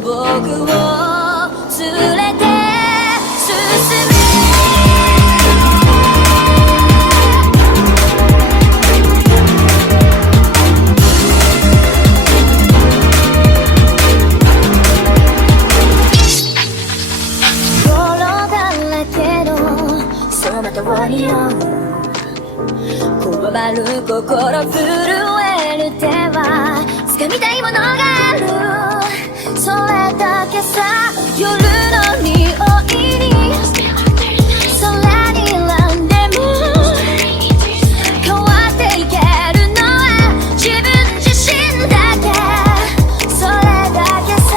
僕を連れて進めこわばる心震える手は掴みたいものがあるそれだけさ夜の匂いに空にランでも変わっていけるのは自分自身だけそれだけさ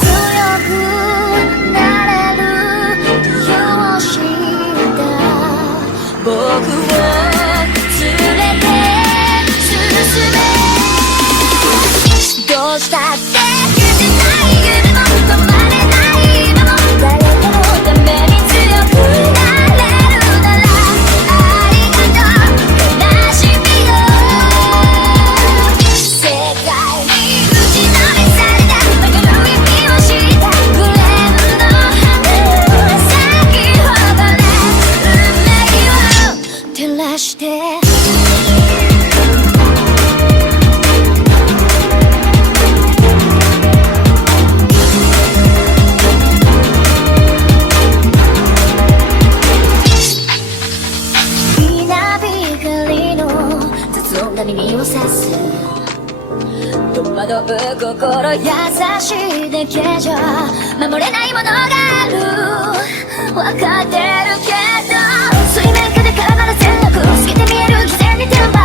強くなれる理由を知った僕をどうしたって消せない夢も止まれない今も誰かのために強くなれるならありがとう悲しみよ世界に打ちのめされた曲がる意味を知ったフレームの花咲き誇れ運命を照らして耳を刺す戸惑う心優しいだけじゃ守れないものがある分かってるけど水面下で絡まる戦略透けて見える犠牲に手を